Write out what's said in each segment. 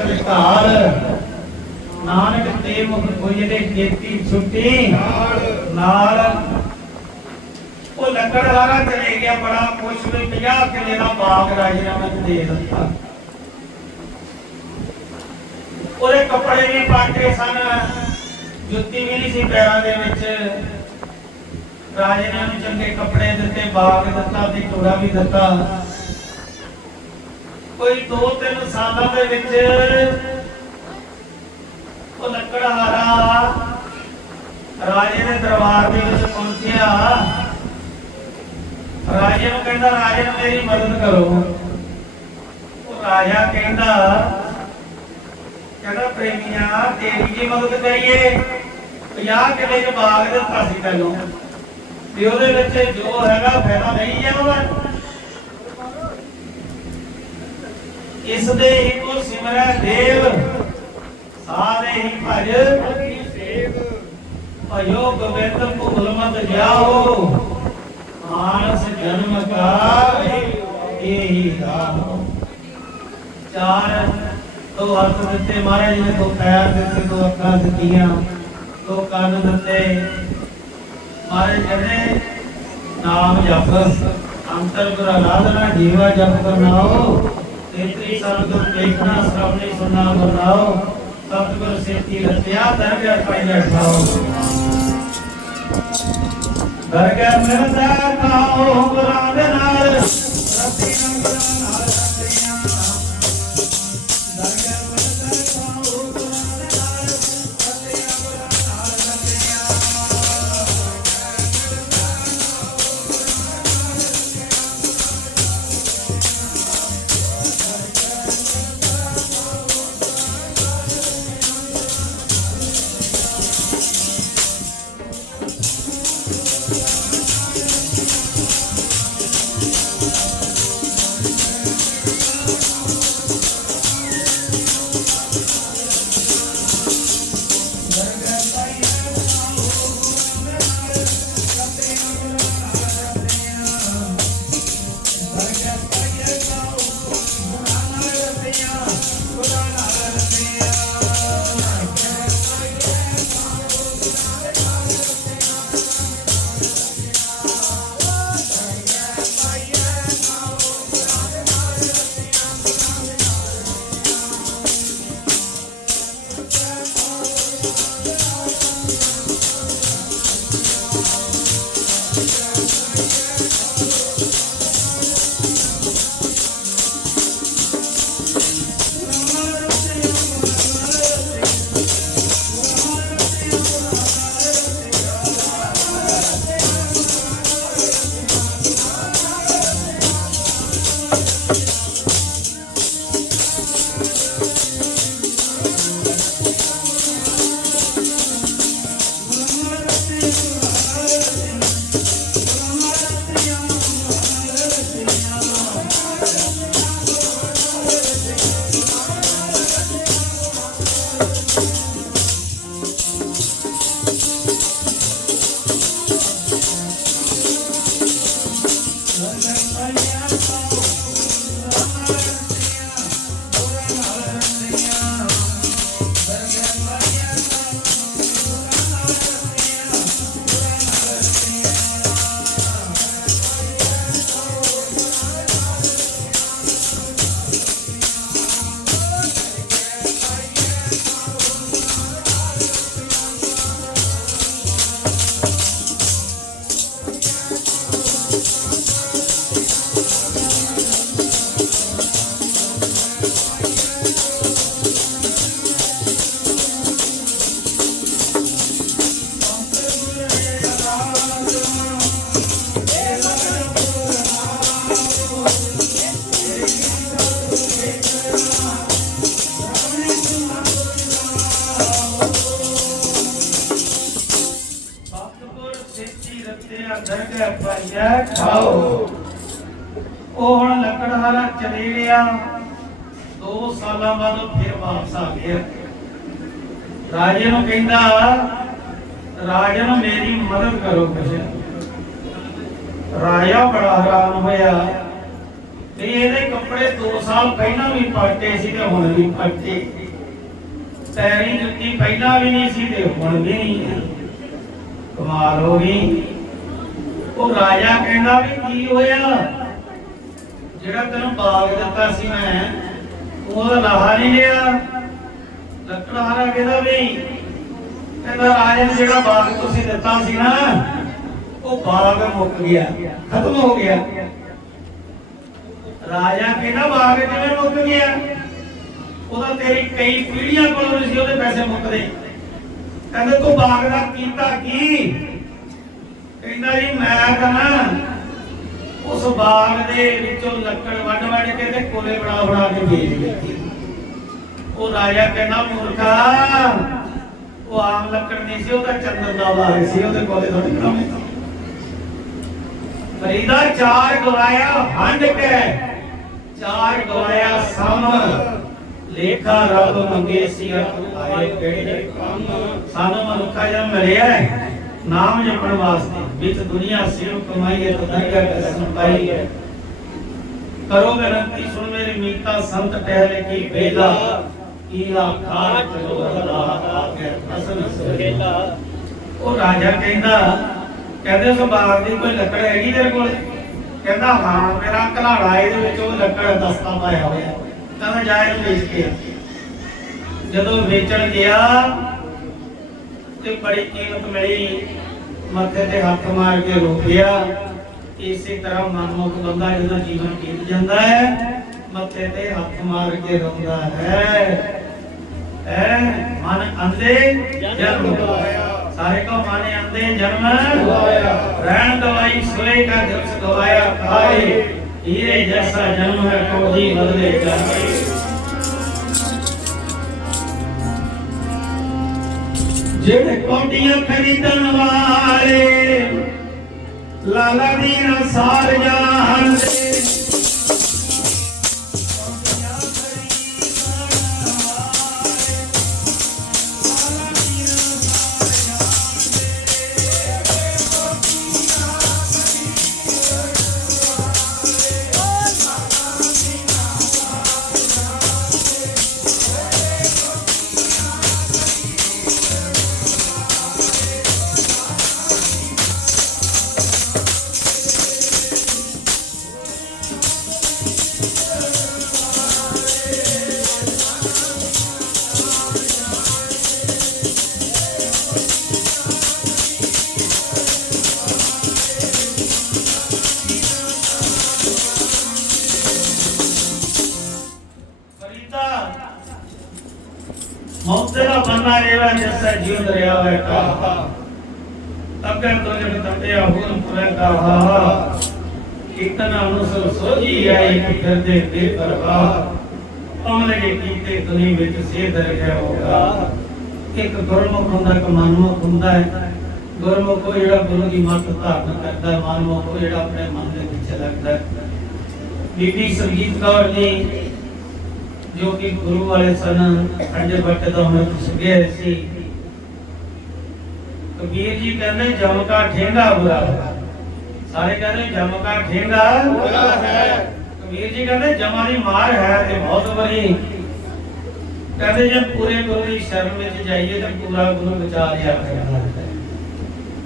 ਕਰਤਾਰ ਨਾਨਕ ਤੇ ਮੁਖ ਕੋਇਲੇ ਕੀਤੀ ਛੁੱਟੀ। ਨਾਲ ਉਹ ਲੱਕੜਹਾਰਾ ਚਲੇ ਗਿਆ, ਬੜਾ ਖੁਸ਼ ਵੀ 50 ਕਿਲੇ ਦਾ ਬਾਗ ਰਾਜੇ ਦੇ ਦਿੱਤਾ। ਉਹਦੇ ਕੱਪੜੇ ਵੀ ਪਾਟੇ ਸਨ। ਜੁੱਤੀ ਵੀ ਨਹੀਂ ਸੀ ਪੈਰਾਂ ਦੇ ਵਿੱਚ। ਰਾਜੇ ਨੇ ਉਹਨੂੰ ਚੰਗੇ ਕੱਪੜੇ ਦਿੱਤੇ, ਬਾਗ ਦਿੱਤਾ ਤੇ ਘੋੜਾ ਵੀ ਦਿੱਤਾ। ਕੋਈ 2-3 ਸਾਲਾਂ ਦੇ ਵਿੱਚ ਉਹ ਲੱਕੜਹਾਰਾ ਰਾਜੇ ਦੇ ਦਰਬਾਰ ਦੇ ਵਿੱਚ ਪਹੁੰਚਿਆ। ਰਾਜੇ ਨੂੰ ਕਹਿੰਦਾ, ਰਾਜੇ ਨੂੰ ਮੇਰੀ ਮਦਦ ਕਰੋ। ਉਹ ਰਾਜਾ ਕਹਿੰਦਾ ਕਹਿੰਦਾ, ਪ੍ਰੇਮੀਆ, ਤੇਰੀ ਕੀ ਮਦਦ ਕਰੀਏ। 50 ਕਿਲੇ ਚ ਬਾਗ ਦਿੱਤਾ ਸੀ ਤੈਨੂੰ। ਤੇ ਉਹਦੇ ਵਿੱਚ ਜੋ ਹੈਗਾ ਫਾਇਦਾ ਨਹੀਂ ਹੈ ਉਹਦਾ। ਇਸ ਦੇ ਹੀ ਕੋ ਸਿਮਰੈ ਦੇਵ? ਸਾਰੇ ਹੀ ਭਜ। ਭਜੋ ਗੋਬਿੰਦ ਭੁਗਲ ਮਤ ਜਾਓ। ਮਾਨਸ ਜਨਮ ਕਾ ਇਹੀ ਰਾਮ ਚਾਰ, ਦੋ ਹੱਥ ਦਿੱਤੇ ਮਹਾਰਾਜ ਨੇ, ਦੋ ਪੈਰ ਦਿੱਤੇ, ਦੋ ਅੱਖਾਂ ਦਿੱਤੀਆਂ। ਦੋ ਕੰਨ ਦਿੱਤੇ। ਮਹਾਰਾਜ ਕਹਿੰਦੇ, ਨਾਮ ਜਪ। ਅੰਤਰ ਗੁਰ ਆਰਾਧਨਾ ਜੀਵਾ ਜਪ ਕਰਨਾਓ। ਤੇਤਰੀ ਸਤਿਗੁਰ ਦੇਖਣਾ ਸ਼੍ਰਵਣੀ ਸੁਨਣਾ ਗੁਰਨਾਓ ਸਤਿਗੁਰ ਸੇਤੀ ਰਤਿਆ ਦਰਗਹਿ ਪਾਈ ਬੈਠਾਓ ਦਰਗਹਿ ਮਿਲਦਾ ਕਾਓ ਗੁਰਾਂ ਦੇ ਨਾਲ ਰਤੀਆਂ ਗੁਰਾਂ ਨਾਲ 2 ਫਿਰ ਵਾਪਸ ਆ ਗਿਆ। ਰਾਜੇ ਨੂੰ ਕਹਿੰਦਾ, ਰਾਜੇ ਨੂੰ ਮੇਰੀ ਮਦਦ ਕਰੋ ਕੁਛ। ਰਾਜਾ ਬੜਾ ਹੈਰਾਨ ਹੋਇਆ। ਵੀ ਇਹਦੇ ਕੱਪੜੇ 2 ਸਾਲ ਪਹਿਲਾਂ ਵੀ ਪਾਟੇ ਸੀ ਤੇ ਹੁਣ ਵੀ ਪਾਟੇ ਪੈਰੀ ਜੁੱਤੀ ਪਹਿਲਾਂ ਵੀ ਨਹੀਂ ਸੀ ਤੇ ਹੁਣ ਵੀ ਨਹੀਂ ਕਮਾਲ ਹੋ ਗਈ। ਉਹ ਰਾਜਾ ਕਹਿੰਦਾ ਵੀ ਕੀ ਹੋਇਆ? ਜਿਹੜਾ ਤੈਨੂੰ ਬਾਗ ਦਿੱਤਾ ਸੀ ਮੈਂ ਉਹਦਾ ਲਾਹਾ ਨਹੀਂ ਲਿਆ ਲੱਕੜਹਾਰਾ ਕਹਿੰਦਾ ਵੀ ਕਹਿੰਦਾ ਰਾਜੇ ਨੂੰ ਜਿਹੜਾ ਬਾਗ ਤੁਸੀਂ ਦਿੱਤਾ ਸੀ ਨਾ, ਉਹ ਬਾਗ ਮੁੱਕ ਗਿਆ, ਖਤਮ ਹੋ ਗਿਆ। ਰਾਜਾ ਕਹਿੰਦਾ ਬਾਗ ਕਿਵੇਂ ਮੁੱਕ ਗਿਆ? ਉਹਦਾ ਤੇਰੀ ਕਈ ਪੀੜ੍ਹੀਆਂ ਕੋਲੋਂ ਸੀ, ਉਹਦੇ ਪੈਸੇ ਮੁੱਕਦੇ। ਕਹਿੰਦੇ ਤੂੰ ਬਾਗ ਦਾ ਕੀਤਾ ਕੀ? ਕਹਿੰਦਾ ਜੀ ਮੈਂ ਕਹਣਾ ਉਸ ਬਾਗ ਦੇ ਵਿੱਚੋਂ ਲੱਕੜ ਵੱਢ ਵੱਢ ਕੇ ਤੇ ਕੋਲੇ ਬਣਾ ਬਣਾ ਕੇ ਵੇਚ ਦਿੱਤੀ। ਉਹ ਰਾਜਾ ਕਹਿੰਦਾ ਮੂਰਖਾ ਉਹ ਆਮ ਲੱਕੜ ਨਹੀਂ ਸੀ ਉਹ ਤਾਂ ਚੰਦਨ ਦਾ ਬਾਗ ਸੀ ਉਹਦੇ ਕੋਲੇ ਥੋੜੀ ਬਣਾਉਣੇ ਫਰੀਦਾ ਚਾਰ ਗਵਾਇਆ ਹੰਡ ਕੇ ਚਾਰ ਗਵਾਇਆ ਸਮ ਲੇਖਾ ਰੱਬ ਮੰਗੇ ਸੀ ਆਏ ਕਿਹੜੇ ਕੰਮ? ਸਾਨੂੰ ਮਨੁੱਖਾ ਜਨਮ ਮਿਲਿਆ ਹੈ, ਨਾਮ ਜਪਣ ਵਾਸਤੇ ਵਿੱਚ ਦੁਨੀਆ ਸਿਰਫ ਕਮਾਈ ਹੈ ਤਦਾਈਆ ਕਸਮ ਪਾਈ ਹੈ। ਕਰੋ ਬੇਨਤੀ ਸੁਣ ਮੇਰੀ ਮੀਤਾ ਸੰਤ ਟਹਿਲੇ ਕੀ ਬੇਲਾ ਕੀਲਾ ਖਾਰ ਚਲੋ ਅੱਲਾਹ ਆਕੇ ਅਸਲ ਸੁਹੇਲਾ ਉਹ ਰਾਜਾ ਕਹਿੰਦਾ ਕਹਿੰਦੇ ਉਸ ਬਾਗ ਦੀ ਕੋਈ ਲੱਕੜ ਹੈਗੀ ਤੇਰੇ ਕੋਲ? ਕਹਿੰਦਾ ਹਾਂ ਮੇਰਾ ਘਲਾੜਾ ਇਹਦੇ ਵਿੱਚ ਉਹ ਲੱਕੜ ਦਸਤਾ ਪਾਇਆ ਹੋਇਆ। ਕਹਿੰਦਾ ਜਾ ਇਹਨੂੰ ਵੇਚ ਕੇ ਜਦੋਂ ਵੇਚਣ ਗਿਆ ਤੇ ਬੜੀ ਕੀਮਤ ਮਿਲੀ, ਮੱਥੇ ਤੇ ਹੱਥ ਮਾਰ ਕੇ ਰੋਪਿਆ ਇਸੇ ਤਰ੍ਹਾਂ ਮਨਮੁਖ ਬੰਦਾ ਜਿਹਦਾ ਜੀਵਨ ਬੀਤ ਜਾਂਦਾ ਹੈ, ਮੱਥੇ ਤੇ ਹੱਥ ਮਾਰ ਕੇ ਰੋਂਦਾ ਹੈ। ਹੈ, ਮਨ ਅੰਦੇ ਜਨਮ ਗਵਾਇਆ। ਸਾਰੇ ਕੋ ਮਨ ਅੰਦੇ ਜਨਮ ਗਵਾਇਆ। ਰਹਿਣ ਦਵਾਈ ਸੁਲੇ ਕਾ ਦਿਵਸ ਗਵਾਇਆ। ਖਾਏ ਹੀਰੇ ਜੈਸਾ ਜਨਮ ਹੈ ਕੋਜੀ ਬਦਲੇ ਜਾਏ ਜਿਹੜੇ ਕੋਟੀਆਂ ਖਰੀਦਣ ਵਾਲੇ ਲਾਲਾ ਦੀ ਨਾ ਸਾਰ ਜਾਣਦੇ ਅੰਮ੍ਰਿਤਸਰ ਸੋਝੀ ਆਈ ਕਿਧਰ ਦੇ ਦੇ ਪਰਵਾਹ ਕਮਲੇ ਕੀਤੇ ਦੁਨੀ ਵਿੱਚ ਸੇਧ ਰਖਿਆ ਹੋਗਾ ਇੱਕ ਗੁਰਮੁਖ ਹੁੰਦਾ, ਇੱਕ ਮਨਮੁਖ ਹੁੰਦਾ ਹੈ। ਗੁਰਮੁਖ ਉਹ ਜਿਹੜਾ ਗੁਰੂ ਦੀ ਮੱਤ ਧਾਰਨ ਕਰਦਾ ਹੈ ਮਨਮੁਖ ਉਹ ਜਿਹੜਾ ਆਪਣੇ ਮਨ ਦੇ ਵਿੱਚ ਲੱਗਦਾ ਹੈ। ਬੀਬੀ ਸਰਜੀਤ ਕੌਰ ਜੀ, ਜੋ ਕਿ ਗੁਰੂ ਵਾਲੇ ਸਨ ਅੰਜਰ ਬੱਟ ਦਾ ਹੁਣ ਸੁਗੇ ਸੀ। ਕਬੀਰ ਜੀ ਕਹਿੰਦੇ, ਜਮ ਕਾ ਠੇਂਗਾ ਬੁਰਾ। ਸਾਰੇ ਕਹਿੰਦੇ ਜਮ ਕਾ ਠੇਂਗਾ ਬੁਰਾ ਹੈ। ਕਬੀਰ ਜੀ ਕਹਿੰਦੇ ਜਮਾਂ ਦੀ ਮਾਰ ਹੈ ਤੇ ਬਹੁਤ ਬੜੀ ਕਹਿੰਦੇ ਜੇ ਪੂਰੇ ਗੁਰੂ ਦੀ ਸ਼ਰਨ ਵਿੱਚ ਜਾਈਏ ਤਾਂ ਪੂਰਾ ਗੁਰੂ ਵਿਚਾਰਿਆ ਕਰਦਾ ਹੈ।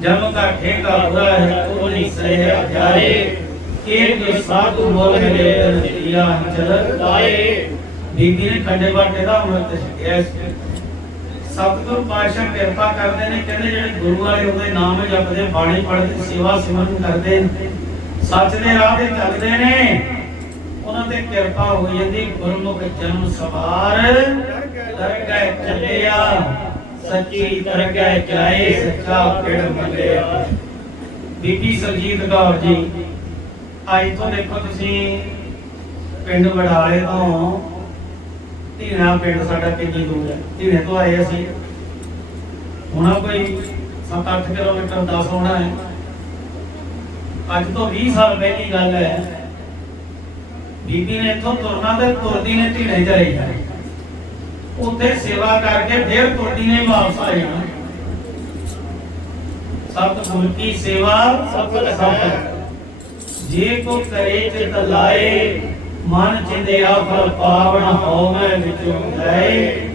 ਜਮ ਕਾ ਠੇਂਗਾ ਬੁਰਾ ਹੈ ਉਹ ਨਹੀਂ ਸਹਿ ਜਾਏ ਇੱਕ ਸਾਧੂ ਮੋਲ ਮਿਲੇ ਦਿਆ ਚਲ ਲਾਏ। ਬੀਬੀ ਨੇ ਖੰਡੇ ਬਾਟੇ ਦਾ ਅੰਮ੍ਰਿਤ ਛਕਿਆ ਸੀ ਸਤਿਗੁਰ ਪਾਤਸ਼ਾਹ ਕਿਰਪਾ ਕਰਦੇ ਨੇ, ਕਹਿੰਦੇ ਜਿਹੜੇ ਗੁਰੂ ਵਾਲੇ ਉਹਦੇ ਨਾਮ ਜਪਦੇ ਬਾਣੀ ਪੜ੍ਹਦੇ, ਸੇਵਾ ਸਿਮਰਨ ਕਰਦੇ ਸੱਚ ਦੇ ਰਾਹ ਤੇ ਚੱਲਦੇ ਨੇ। ਉਹਨਾਂ ਤੇ ਕਿਰਪਾ ਹੋ ਜਾਂਦੀ, ਗੁਰਮੁਖ ਜਨਮ ਸਵਾਰ। ਦਰਗਾਹ ਚੱਲਿਆ, ਸੱਚੀ ਦਰਗਾਹ ਜਾਏ ਸੱਚਾ ਪਿੜ ਮੰਨਿਆ ਬੀਬੀ ਸਰਜੀਤ ਕੌਰ ਜੀ, ਅੱਜ ਤੋਂ ਦੇਖੋ ਤੁਸੀਂ, ਪਿੰਡ ਵਡਾਲੇ ਤੋਂ ਧੀਣਾ ਪਿੰਡ ਸਾਡਾ ਕਿੰਨੀ ਦੂਰ ਹੈ? ਧੀਣੇ ਤੋਂ ਆਏ ਅਸੀਂ। ਹੁਣ ਕੋਈ 7-8 ਕਿਲੋਮੀਟਰ 10 ਹੋਣਾ ਹੈ। ਅੱਜ ਤੋਂ 20 ਸਾਲ ਪਹਿਲੀ ਗੱਲ ਹੈ, ਬੀਬੀ ਨੇ ਇੱਥੋਂ ਤੁਰਨਾ ਤੇ ਤੁਰਦੀ ਨੇ ਧੀਣੇ ਚਲੇ ਜਾਣਾ ਉੱਥੇ ਸੇਵਾ ਕਰਕੇ ਫਿਰ ਤੁਰਦੀ ਨੇ ਵਾਪਸ ਆ। ਜਾਣਾ ਸਤ ਕੀ ਸੇਵਾ ਸਫਲ ਹੈ। ਜੇ ਕੋ ਕਰੇ ਚਿਤ ਲਾਏ। ਮਨ ਚਿੰਦਿਆ ਫਲ ਪਾਵਨ ਹੋਵੇ ਵਿੱਚੋਂ ਗਏ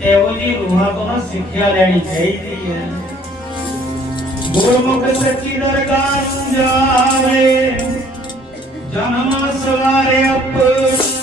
ਤੇ ਜੀ ਰੂਹਾਂ ਤੋਂ ਨਾ ਸਿੱਖਿਆ ਲੈਣੀ ਚਾਹੀਦੀ ਹੈ। ਗੁਰਮੁਖ ਸੱਚੀ ਦਰਗਾਹ ਨੂੰ ਜਾਵੇ। ਜਨਮ ਸਵਾਰੇ ਆਪਣਾ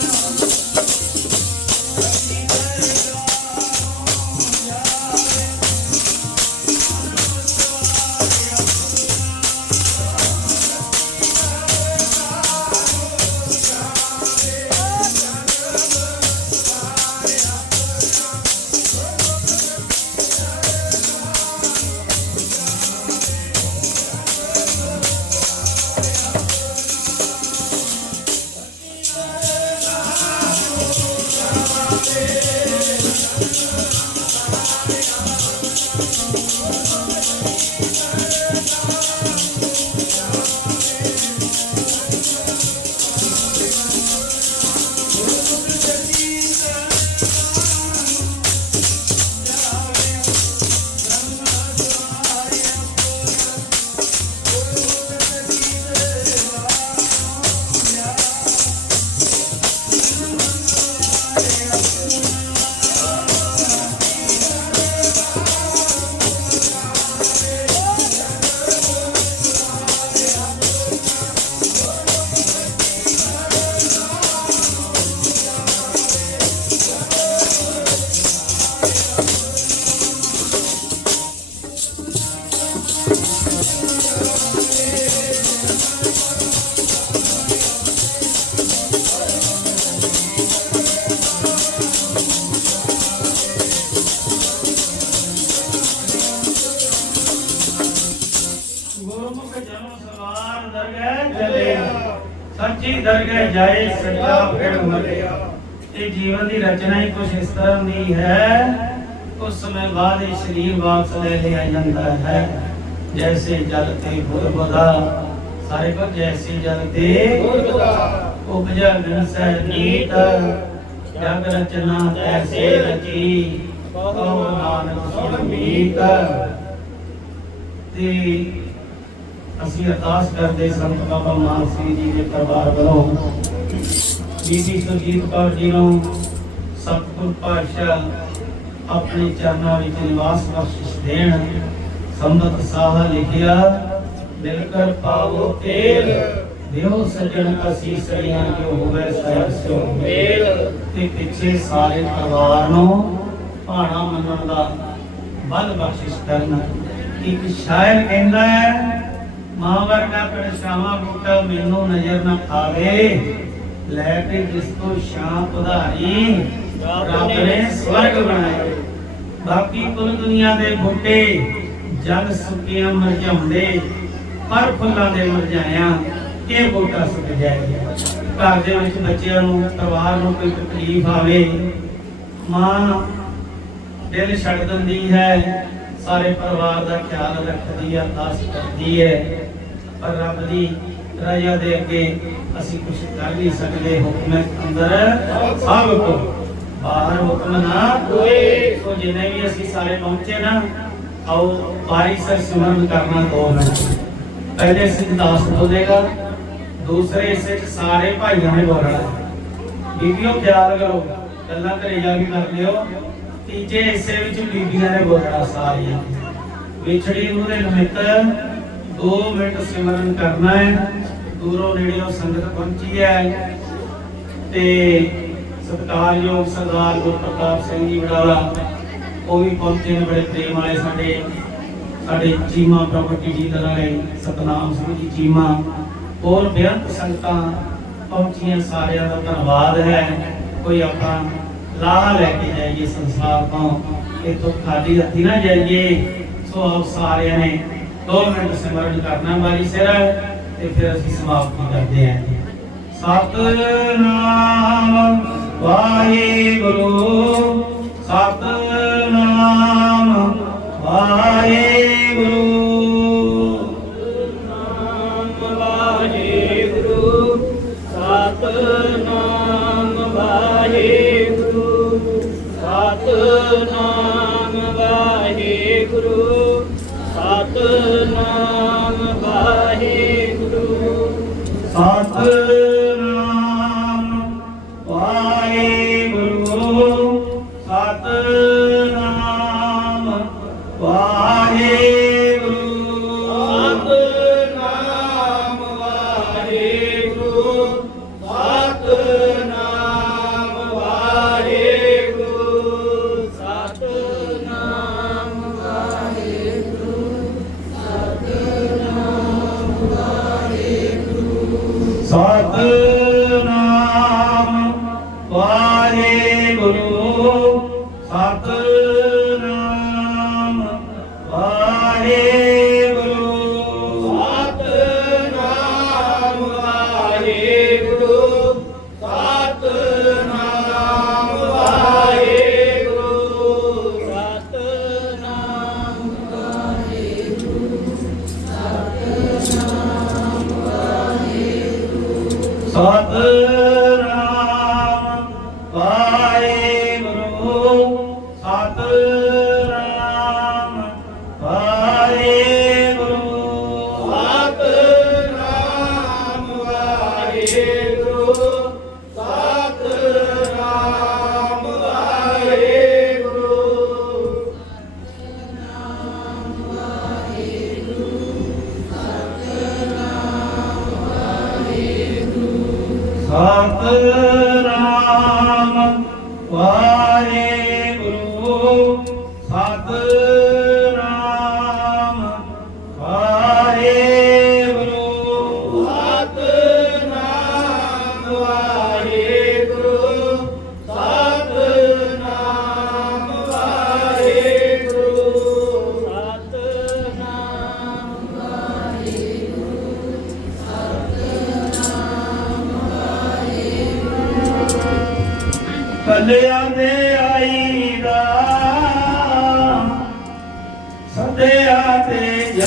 ਜਾਏ ਸੱਚਾ ਫਿਰ ਮਰਿਆ ਜੀਵਨ ਦੀ ਰਚਨਾ ਹੀ ਕੁਝ ਇਸ ਤਰ੍ਹਾਂ ਦੀ ਹੈ, ਉਸ ਸਮੇਂ ਬਾਅਦ ਇਹ ਸਰੀਰ ਵਾਪਸ ਲੈ ਲਿਆ ਜਾਂਦਾ ਹੈ। ਜੈਸੇ ਜਲ ਤੇ ਗੁਰਬਦਾ ਸਾਰੇ ਕੋ ਜੈਸੀ ਜਲ ਤੇ ਗੁਰਬਦਾ ਉਪਜਾ ਵਿਨਸੈ ਨੀਤ, ਜਗ ਰਚਨਾ ਤੈਸੇ ਰਚੀ, ਕਹੋ ਨਾਨਕ ਸੁਣ ਮੀਤ। ਤੇ ਅਸੀਂ ਅਰਦਾਸ ਕਰਦੇ ਸੰਤ ਬਾਬਾ ਮਾਨ ਸਿੰਘ ਜੀ ਦੇ ਪਰਿਵਾਰ ਵੱਲੋਂ ਬੀਬੀ ਸੁਰਜੀਤ ਕੌਰ ਜੀ ਨੂੰ ਸਤਿਗੁਰ ਪਾਤਸ਼ਾਹ ਆਪਣੇ ਚਰਨਾਂ ਵਿੱਚ ਨਿਵਾਸ ਬਖਸ਼ਿਸ਼ ਦੇਣ ਸੰਬਤ ਸਾਹਾ ਲਿਖਿਆ ਦਿਲ ਕਰ ਪਾਵੋ ਤੇਲ, ਦਿਓ ਸਜਣ ਅਸੀਸੜੀਆਂ ਜੋ ਹੋਵੇ ਸਹਿਬ ਸੋ ਮੇਲ, ਤੇ ਪਿੱਛੇ ਸਾਰੇ ਪਰਿਵਾਰ ਨੂੰ ਭਾਣਾ ਮੰਨਣ ਦਾ ਬਲ ਬਖਸ਼ਿਸ਼ ਕਰਨ। ਇੱਕ ਸ਼ਾਇਰ ਕਹਿੰਦਾ ਹੈ, ਮਾਂ ਵਰਗਾ ਪਰਛਾਵਾਂ ਬੂਟਾ ਮੈਨੂੰ ਨਜ਼ਰ ਨਾ ਆਵੇ ਲੈ ਕੇ ਜਿਸ ਤੋਂ ਸ਼ਾਂ ਉਧਾਰੀ ਰੱਬ ਨੇ ਸਵਰਗ ਬਣਾਇਆ। ਬਾਕੀ ਕੁੱਲ ਦੁਨੀਆ ਦੇ ਬੂਟੇ ਜਲ ਸੁੱਕੀਆਂ ਮਰਝਾਉਂਦੇ, ਪਰ ਫੁੱਲਾਂ ਦੇ ਮਰਝਾਇਆ ਇਹ ਬੂਟਾ ਸੁੱਕ ਜਾਏਗਾ। ਘਰ ਦੇ ਵਿੱਚ ਬੱਚਿਆਂ ਨੂੰ, ਪਰਿਵਾਰ ਨੂੰ ਕੋਈ ਤਕਲੀਫ ਆਵੇ, ਮਾਂ ਦਿਲ ਛੱਡ ਦਿੰਦੀ ਹੈ, ਸਾਰੇ ਪਰਿਵਾਰ ਦਾ ਖਿਆਲ ਰੱਖਦੀ ਆ ਅਰਦਾਸ ਕਰਦੀ ਹੈ, ਪਰ ਰੱਬ ਦੀ ਰਜ਼ਾ ਦੇ ਅੱਗੇ ਅਸੀਂ ਕੁਝ ਕਰ ਨਹੀਂ ਸਕਦੇ, ਹੁਕਮ ਹੈ ਅੰਦਰ। ਸਭ ਕੋ। ਬਾਹਰ ਹੁਕਮ ਨਾ ਕੋਈ ਸੋ ਜਿਨੇ ਵੀ ਅਸੀਂ ਸਾਰੇ ਪਹੁੰਚੇ ਨਾ, ਆਓ ਬਾਰੀ ਸਰ ਸਿਮਰਨ ਕਰਨਾ ਦੋ ਮਿੰਟ। ਪਹਿਲੇ ਸਿੱਧਾਸ ਬੋਲੇਗਾ, ਦੂਸਰੇ ਹਿੱਸੇ ਚ ਸਾਰੇ ਭਾਈਆਂ ਨੇ ਬੋਲਣਾ। ਬੀਬੀਓ ਖਿਆਲ ਕਰੋ, ਗੱਲਾਂ ਘਰੇ ਜਾ ਕੇ ਕਰ ਲਿਓ। ਤੀਜੇ ਹਿੱਸੇ ਵਿੱਚ ਬੀਬੀਆਂ ਨੇ ਬੋਲਣਾ ਸਾਰੀਆਂ। ਵਿਛੜੀ ਨੂੰ ਦੇ ਨਿਮਿੱਤ 2 ਮਿੰਟ ਸਿਮਰਨ ਕਰਨਾ ਹੈ। ਦੂਰੋਂ ਨੇੜਿਓਂ ਸੰਗਤ ਪਹੁੰਚੀ ਹੈ। ਤੇ ਸਤਿਕਾਰਯੋਗ ਸਰਦਾਰ ਗੁਰਪ੍ਰਤਾਪ ਸਿੰਘ ਜੀ ਵਡਾਲਾ, ਉਹ ਵੀ ਪਹੁੰਚੇ ਨੇ ਬੜੇ ਪ੍ਰੇਮ ਵਾਲੇ ਸਾਡੇ ਸਾਡੇ ਚੀਮਾ ਪ੍ਰਾਪਰਟੀ ਜੀ ਵਾਲੇ ਸਤਨਾਮ ਸਿੰਘ ਜੀ ਚੀਮਾ। ਹੋਰ ਬੇਅੰਤ ਸੰਗਤਾਂ ਪਹੁੰਚੀਆਂ, ਸਾਰਿਆਂ ਦਾ ਧੰਨਵਾਦ ਹੈ। ਕੋਈ ਆਪਾਂ ਲਾਹਾ ਲੈ ਕੇ ਜਾਈਏ ਸੰਸਾਰ ਤੋਂ ਇਹ ਤੋਂ ਖਾਲੀ ਹੱਥੀ ਨਾ ਜਾਈਏ। ਸੋ ਆਪ ਸਾਰਿਆਂ ਨੇ 2 ਮਿੰਟ ਸਿਮਰਨ ਕਰਨਾ ਵਾਲੀ ਸਿਰ ਤੇ ਫਿਰ ਅਸੀਂ ਸਮਾਪਤੀ ਕਰਦੇ ਹਾਂ। ਸਤਨਾਮ ਵਾਹਿਗੁਰੂ। Come on. ਕੱਲਿਆਂ ਦੇ ਆਈਦਾ। ਸਦਿਆ ਤੇ ਜਾ